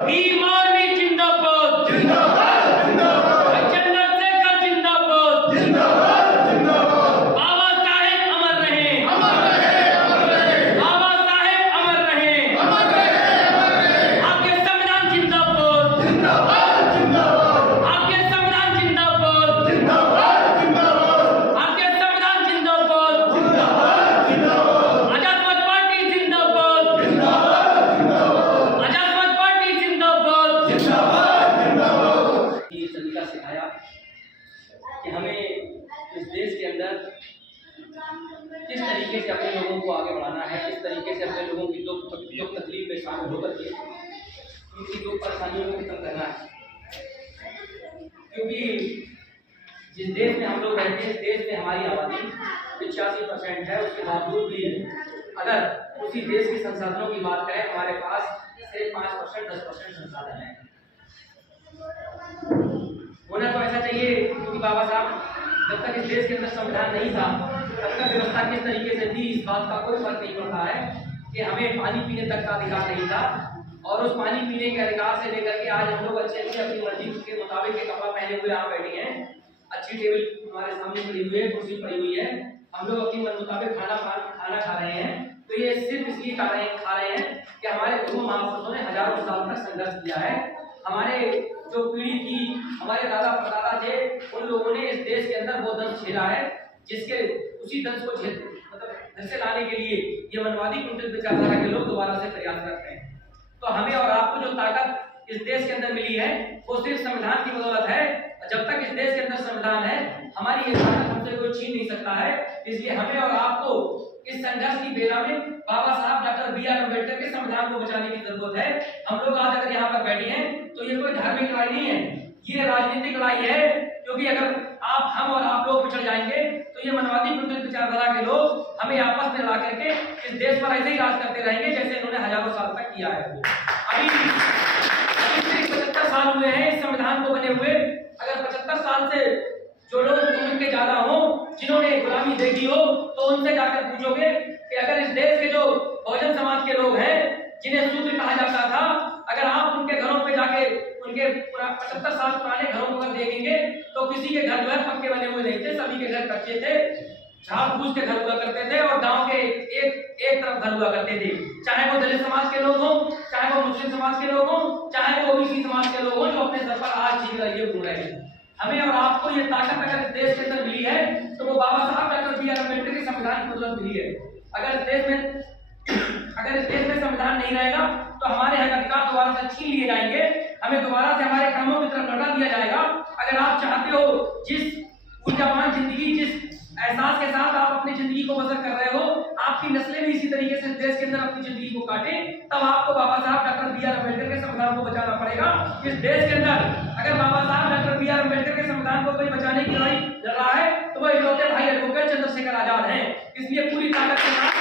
Bhim army जिंदाबाद जिंदाबाद जिंदाबाद चंद्रशेखर जिंदाबाद जिंदाबाद जिंदाबाद बाबा साहेब अमर रहे अमर रहे अमर रहे बाबा साहेब अमर रहे अमर रहे अमर रहे आपके संविधान जिंदाबाद जिंदाबाद जिंदाबाद आपके संविधान जिंदाबाद जिंदाबाद जिंदाबाद आपके संविधान जिंदाबाद जिंदाबाद जिंदाबाद आजाद पार्टी जिंदाबाद जिंदाबाद जिंदाबाद आजाद पार्टी जिंदाबाद जिंदाबाद जिंदाबाद ये तरीका सिखाया कि हमें इस देश के अंदर किस तरीके से अपने लोगों को आगे बढ़ाना है, किस तरीके से अपने लोगों की दुख तकलीफ में शामिल होकर के उनकी दुख परेशानियों को खत्म करना है। क्योंकि जिस देश में हम लोग रहते हैं, इस देश में हमारी आबादी 85% है, उसके बावजूद भी अगर उसी देश के संसाधनों की बात करें, हमारे पास सिर्फ 5% 10% संसाधन है। होना तो ऐसा चाहिए, क्योंकि बाबा साहब जब तक इस देश के अंदर संविधान नहीं था तब तक व्यवस्था किस तरीके से थी इस बात का कोई फर्क नहीं पड़ता है कि हमें पानी पीने तक का अधिकार नहीं था, और उस पानी पीने के अधिकार से लेकर के आज हम लोग अच्छे अच्छे अपनी मर्जी के मुताबिक के कपड़ा पहने हुए यहाँ बैठे हैं, अच्छी टेबल हमारे सामने पड़ी हुई है, कुर्सी पड़ी हुई है, हम लोग अपनी मन मुताबिक खाना खा रहे हैं। तो ये सिर्फ इसलिए खा रहे हैं कि हमारे गुरु महापुरुषों ने हजारों साल तक संघर्ष किया है। हमारे जो पीढ़ी थी, हमारे दादा परदादा थे, उन लोगों ने इस देश के अंदर वो दंश झेला है, जिसके उसी दंश को घर से लाने के लिए ये मनवादी कुंठित विचारधारा के लोग दोबारा से प्रयास करते हैं। तो हमें और आपको जो ताकत इस देश के अंदर मिली है वो सिर्फ संविधान की बदौलत है। जब तक इस देश के अंदर संविधान है, हमारी ये ताकत हमसे कोई छीन नहीं सकता है। इसलिए हमें और आपको इस संघर्ष की बेला में बाबा साहब डॉक्टर बी.आर. अम्बेडकर के संविधान को बचाने की जरूरत है। हम लोग आज अगर यहाँ पर बैठे हैं तो ये कोई धार्मिक लड़ाई नहीं है, ये राजनीतिक लड़ाई है। क्योंकि अगर हम और आप लोग पिछड़ जाएंगे तो ये मनवादी कुंठित विचारधारा के लोग हमें आपस में ला करके इस देश पर ऐसे ही राज करते रहेंगे जैसे इन्होंने हजारों साल तक किया है। अभी 75 साल हुए हैं इस संविधान को बने हुए। अगर 75 साल से जो लोग उम्र के ज्यादा हो, जिन्होंने गुलामी देखी हो, तो उनसे जाकर पूछोगे कि अगर इस देश के जो बहुजन समाज के लोग हैं, जिन्हें शूद्र कहा जाता था, अगर आप उनके घरों पे जाके उनके 75 साल पुराने घरों को अगर देखेंगे तो किसी के घर जो है पक्के बने हुए नहीं थे, सभी के घर कच्चे थे, झाड़ फूस के घर हुआ करते थे, और गांव के एक तरफ घर हुआ करते थे। चाहे वो दलित समाज के लोग हों, चाहे वो मुस्लिम समाज के लोग हों, चाहे वो ओबीसी समाज के लोग हों, जो अपने सर पर आज जी रहे घूम रहे हैं। हमें और आपको ये ताकत अगर इस देश के अंदर मिली है तो वो बाबा साहब डॉक्टर बी.आर. अम्बेडकर के संविधान की बदौलत मिली है। अगर इस देश में संविधान नहीं रहेगा तो हमारे हक अधिकार दोबारा से छीन लिए जाएंगे, हमें दोबारा से हमारे कामों की तरफ लौटा दिया जाएगा। अगर आप चाहते हो जिस ऊर्जावान जिंदगी, जिस एहसास के साथ आप अपनी जिंदगी को बसर कर रहे हो, आपकी नस्लें भी इसी तरीके से देश के अंदर अपनी जिंदगी को काटे, तब आपको बाबा साहब डॉक्टर बी.आर. अम्बेडकर के संविधान को बचाना पड़ेगा। इस देश के अंदर अगर बाबा साहब डॉक्टर बी.आर. अम्बेडकर के संविधान को कोई बचाने की लड़ाई लड़ रहा है तो वो इकलौते भाई एडवोकेट चंद्रशेखर आजाद हैं। इसलिए पूरी ताकत के साथ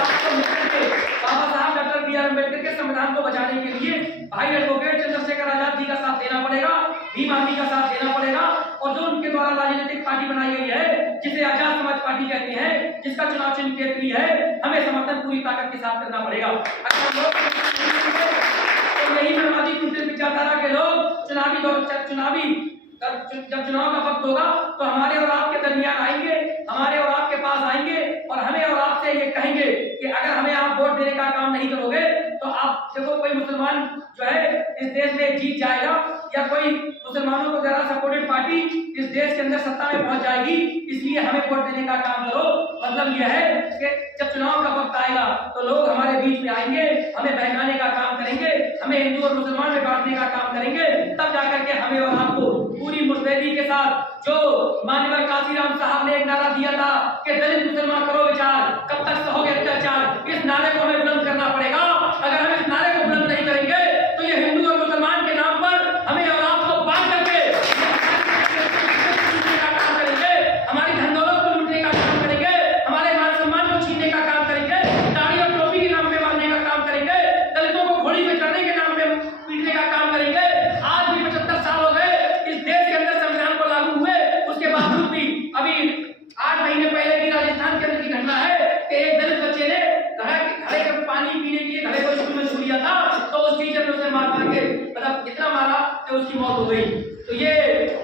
आपको मिलकर के बाबा साहब डॉक्टर बी.आर. अम्बेडकर के संविधान को बचाने के लिए भाई एडवोकेट चंद्रशेखर आजाद जी का साथ देना पड़ेगा, भीम आर्मी का साथ देना पड़ेगा, और जो उनके द्वारा राजनीतिक पार्टी बनाई गई है जिसे आजाद समाज पार्टी कहते हैं, जिसका चुनाव चिन्ह केसरी है, हमें समर्थन पूरी ताकत के साथ करना पड़ेगा। तो यही मनवादी कुंठित विचारधारा के लोग जब चुनाव का वक्त होगा तो हमारे और आपके दरमियान आएंगे, हमारे और आपके पास आएंगे, और हमें और आपसे ये कहेंगे कि अगर हमें आप वोट देने का काम नहीं करोगे तो आप देखो कोई मुसलमान जो है इस देश में जीत जाएगा, या कोई मुसलमानों को ज्यादा सपोर्टेड पार्टी इस देश के अंदर सत्ता में पहुंच जाएगी, इसलिए हमें वोट देने का काम करो। मतलब यह है कि जब चुनाव का वक्त आएगा तो लोग हमारे बीच में आएंगे, हमें बहकाने का काम करेंगे, हमें हिंदू और मुसलमान में बांटने का काम करेंगे, तब जाकर के हमें और आपको पूरी मुस्तैदी के साथ, जो माननीय काशीराम साहब ने एक नारा दिया था कि दलित मुसलमान करो विचार, कब तक सहोगे अत्याचार, इस नारे को हमें बुलंद करना पड़ेगा। अगर हम इस नारे को बुलंद नहीं करेंगे तो ये हिंदू और मुसलमान के नाम पर हमें और आपको बांट करके का काम करेंगे, हमारी धन दौलत को लूटने का काम करेंगे, हमारे मान सम्मान को छीनने का काम करेंगे, दाढ़ी और टोपी के नाम पे मारने का काम करेंगे, दलितों को घोड़ी पे चढ़ने के नाम पे पीटने का काम करेंगे। के मतलब इतना मारा कि उसकी मौत हो गई। तो ये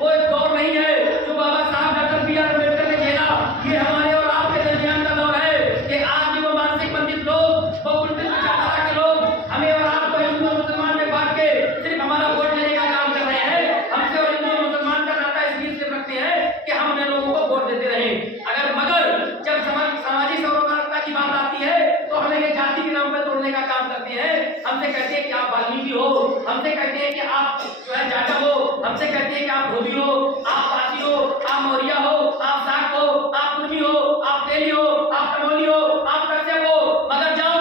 वो एक दौर नहीं है जो बाबा साहब डॉक्टर बी आर अम्बेडकर ने झेला। ये हमारे और आपके दरमियान का दौर है कि आज भी वो मानसिक बंधित लोग, वो कुंठित विचारधारा के लोग हमें और आपको हिंदू और मुसलमान में बांट के सिर्फ हमारा वोट लेने का काम कर रहे हैं। हमसे और हिंदू और मुसलमान का नाता इसलिए सिर्फ रखते हैं कि हम उन्हें लोगों को वोट देते रहे। मगर जब सामाजिक समानता की बात आती है तो हमें ये जाति के नाम पर तोड़ने का काम करते हैं। हमसे कहते हैं कि आप वाल्मीकि हो, हमसे कहते हैं कि आप जो है जाटव हो, हमसे कहते हैं कि आप धोबी हो, आप पासी हो, आप मौर्य हो, आप साक हो, आप कुर्मी हो, आप तेली हो, आप तमोली हो, आप कश्यप हो। मगर जब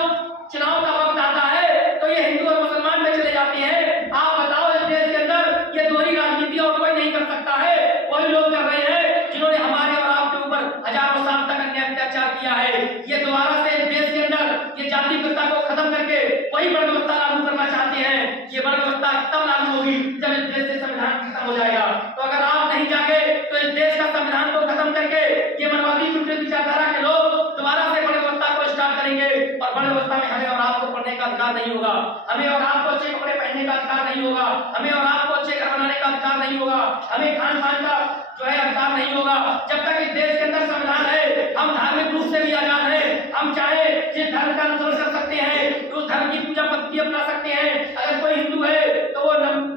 चुनाव का वक्त आता है तो ये हिंदू और मुसलमान में चले जाते हैं। आप बताओ इस देश के अंदर ये दोहरी राजनीति और कोई नहीं कर सकता है, वही लोग कर रहे हैं जिन्होंने हमारे और आपके ऊपर हजारों साल तक अन्याय अत्याचार किया है। ये दोबारा से देश के अंदर ये जाति प्रथा को खत्म करके वही वर्ण व्यवस्था लागू करना चाहते हैं। ये वर्ण व्यवस्था तब लागू होगी जब इस देश से संविधान खत्म हो जाएगा। तो अगर आप नहीं जागे तो इस देश का संविधान को खत्म करके ये मनवादी कुंठित विचारधारा के लोग दोबारा से वर्ण व्यवस्था को स्टार्ट करेंगे और वर्ण व्यवस्था में हमें और आपको पढ़ने का अधिकार नहीं होगा, हमें और आपको अच्छे कपड़े पहनने का अधिकार नहीं होगा, हमें और आपको अच्छे घर बनाने का अधिकार नहीं होगा, हमें खान पान का जो है अधिकार नहीं होगा। जब तक इस देश के अंदर संविधान है हम धार्मिक रूप से भी आजाद हैं। हम चाहे जिस धर्म का अनुसरण कर सकते हैं, उस धर्म की पूजा पद्धति अपना सकते हैं। अगर कोई हिंदू है तो वो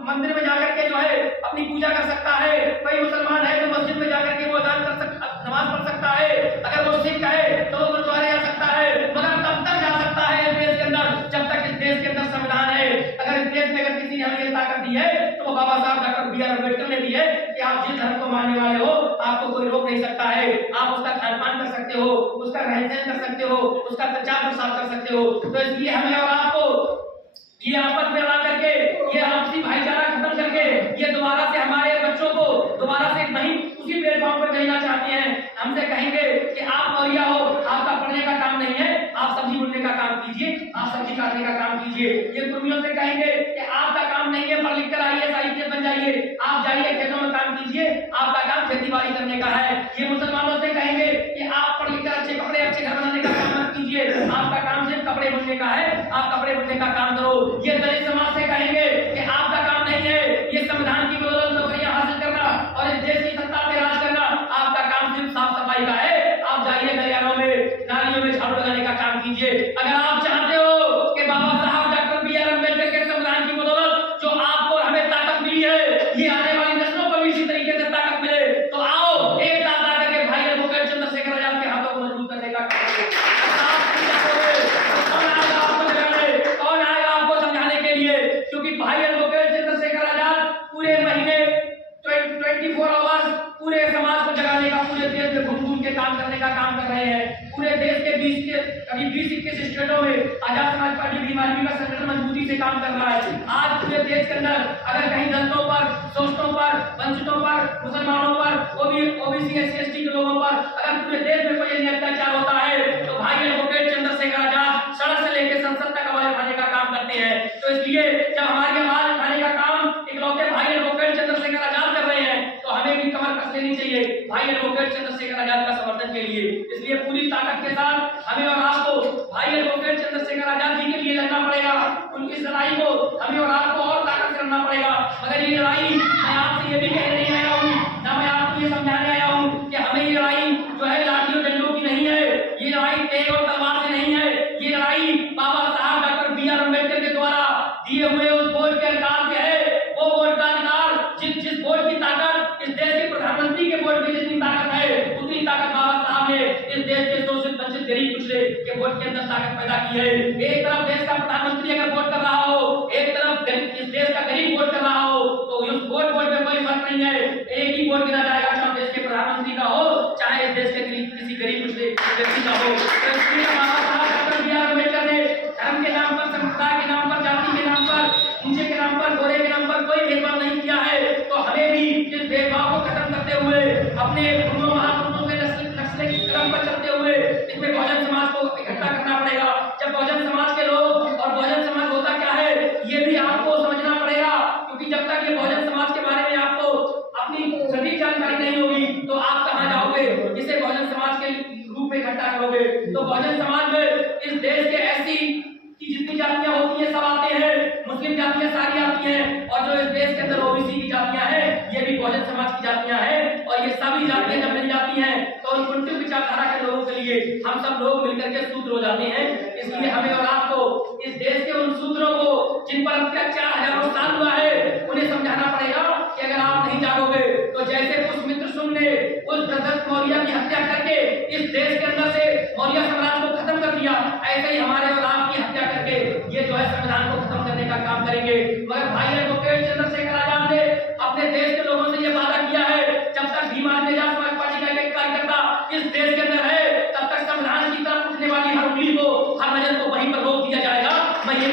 मंदिर में जाकर के जो है अपनी पूजा कर सकता है, कोई मुसलमान है तो मस्जिद में जाकर के वो अजान कर सकता, नमाज पढ़ सकता है, अगर वो सिख है तो वो गुरुद्वारे जा सकता है। मगर तब तक जा सकता है इस देश के अंदर जब तक इस देश के अंदर संविधान है। अगर इस देश में अगर किसी ने हमें ये ताकत दी है तो वो बाबा साहब डॉक्टर बी आर अम्बेडकर ने दी है कि आप जिस धर्म को मानने वाले हो आपको कोई रोक नहीं सकता है। आप उसका खान पान कर सकते हो, उसका रहन सहन कर सकते हो, उसका प्रचार प्रसार कर सकते हो। तो इसलिए हमें और आपको ये आपस में ला करके, ये आपसी भाईचारा खत्म करके, ये दोबारा से हमारे बच्चों को दोबारा से वहीं उसी प्लेटफॉर्म पर भेजना चाहते हैं। हमसे कहेंगे कि आप मौर्य हो, आपका पढ़ने का काम नहीं है, आप सब्जी बुनने का काम कीजिए, आप सब्जी काटने का काम कीजिए। ये कुर्मियों से कहेंगे कि आपका काम नहीं है, पढ़ लिख कर आइए, साहित्य बन जाइए, आप जाइए खेतों में काम कीजिए, आपका काम खेती बाड़ी करने का है। ये मुसलमानों से कहेंगे कि आप पढ़ लिख कर अच्छे कपड़े, अच्छे घर बनाने का काम मत कीजिए, आपका काम सिर्फ कपड़े बुनने का है, आप कपड़े बुनने का काम करो। ये दलित समाज से कहेंगे कि आपका काम नहीं है ये संविधान की बदौलत नौकरियां हासिल करना और इस देश की सत्ता पे राज करना, आपका काम सिर्फ साफ सफाई का है, आप जाइए गलियारों में, नालियों में झाड़ू लगाने का काम कीजिए। अगर आप चाहते हो कि बाबा साहब डॉक्टर बी आर अम्बेडकर के संविधान की बदौलत जो आपको और हमें ताकत मिली है, ये आने वाली नस्लों को भी इसी तरीके से ताकत मिले, तो आओ एक साथ आकर के भाई एडवोकेट चंद्रशेखर आजाद के हाथों को मजबूत करने का काम करें। कौन आएगा आपको समझाने के लिए? क्योंकि भाई एडवोकेट चंद्रशेखर आजाद पूरे महीने 24 आवर्स पूरे समाज को जगाने का, पूरे देश में घूम घूम के काम करने का काम कर रहे हैं। पूरे देश के 20-21 स्टेटों में आजाद समाज पार्टी बीमारी का संगठन मजबूती से काम कर रहा है। आज पूरे देश के अंदर अगर कहीं दलितों पर, शोषितों पर, वंचितों पर, मुसलमानों पर, ओबीसी एससी एसटी के लोगों पर अगर पूरे देश में कोई अत्याचार होता है तो भाई एडवोकेट चंद्रशेखर आजाद सड़क से लेकर संसद तक आवाज उठाने का काम करते हैं। तो इसलिए जब हमारी आवाज उठाने का काम इकलौते भाई एडवोकेट चंद्रशेखर आजाद कर रहे हैं तो हमें भी कमर कस लेनी चाहिए भाई एडवोकेट चंद्रशेखर आजाद का समर्थन के लिए। इसलिए पूरी ताकत के साथ हमें और आपको भाई एडवोकेट चंद्रशेखर आजाद जी के लिए लड़ना पड़ेगा। उनकी इस लड़ाई को हमें और आपको और ताकत से लड़ना पड़ेगा। मगर ये लड़ाई मैं आपसे ये भी कहने नहीं आया हूँ, ना मैं आपको ये समझाने आया हूँ कि हमें ये लड़ाई जो है लाठियों डंडों की नहीं है, ये लड़ाई तेग और तलवार से नहीं है। ये लड़ाई बाबा साहब डॉक्टर बी आर अम्बेडकर के द्वारा दिए हुए उस वोट के अधिकार से है। वो वोट का अधिकार जिस वोट की ताकत इस देश के प्रधानमंत्री के वोट की जितनी ताकत है उतनी ताकत बाबा साहब ने इस देश के शोषित वंचित गरीब पिछड़े के वोट के अंदर ताकत पैदा की है। एक तरफ देश का प्रधानमंत्री अगर वोट कर रहा हो, एक तरफ इस देश का गरीब वोट कर रहा हो, तो उस वोट में कोई फर्क नहीं है। एक ही वोट गिना जाएगा, चाहे देश के प्रधानमंत्री का हो चाहे इस देश के किसी गरीब पिछड़े व्यक्ति का हो। तो इसलिए बाबा साहब डॉक्टर बी आर अम्बेडकर ने धर्म के नाम पर, संप्रदाय के नाम पर, जाति के नाम पर, ऊंचे के नाम पर, गोरे के नाम पर कोई भेदभाव नहीं किया है। तो हमें भी इस भेदभाव को खत्म करते हुए अपने पूर्व महापुरुषों के नस्ल की क्रम पर चलते हुए इसमें बहुजन समाज को इकट्ठा करना पड़ेगा। जब बहुजन समाज के लोग और बहुजन समाज होता क्या है ये भी आपको समझना पड़ेगा, क्योंकि जब तक ये बहुजन समाज के बारे में आपको अपनी सटीक जानकारी नहीं होगी तो आप कहाँ जाओगे, इसे बहुजन समाज के रूप में इकट्ठा करोगे। तो बहुजन समाज में इस देश के ऐसी की जितनी जातियां होती है सब आते हैं, मुस्लिम जातियां सारी आती हैं, और जो इस देश के अंदर ओबीसी की जातियां हैं, ये भी बहुजन समाज की जातियां हैं, और ये सभी जातियां जब मिल जाती हैं तो उन उल्टी विचारधारा के लोगों के लिए हम सब लोग मिलकर के सूत्र हो जाते हैं। इसलिए हमें और आपको इस देश के उन सूत्रों को जिन पर अत्याचार हजारों साल हुआ है, उन्हें समझाना पड़ेगा कि अगर आप नहीं जागोगे तो जैसे पुष्यमित्र शुंग ने उस दशरथ मौर्य की हत्या करके इस देश के अंदर से मौर्य साम्राज्य को खत्म कर दिया, ऐसे ही हमारे और आपकी हत्या करके ये जो है संविधान को खत्म करने का काम करेंगे। मगर भाई एडवोकेट चंद्रशेखर आजाद ने अपने देश के लोगों से ये वादा किया है, जब तक भीम आर्मी आजाद समाज पार्टी का एक कार्यकर्ता इस देश के अंदर है, तब तक संविधान की तरफ उठने वाली हर उंगली को, हर नजर को वहीं पर रोक दिया जाएगा। मैं ये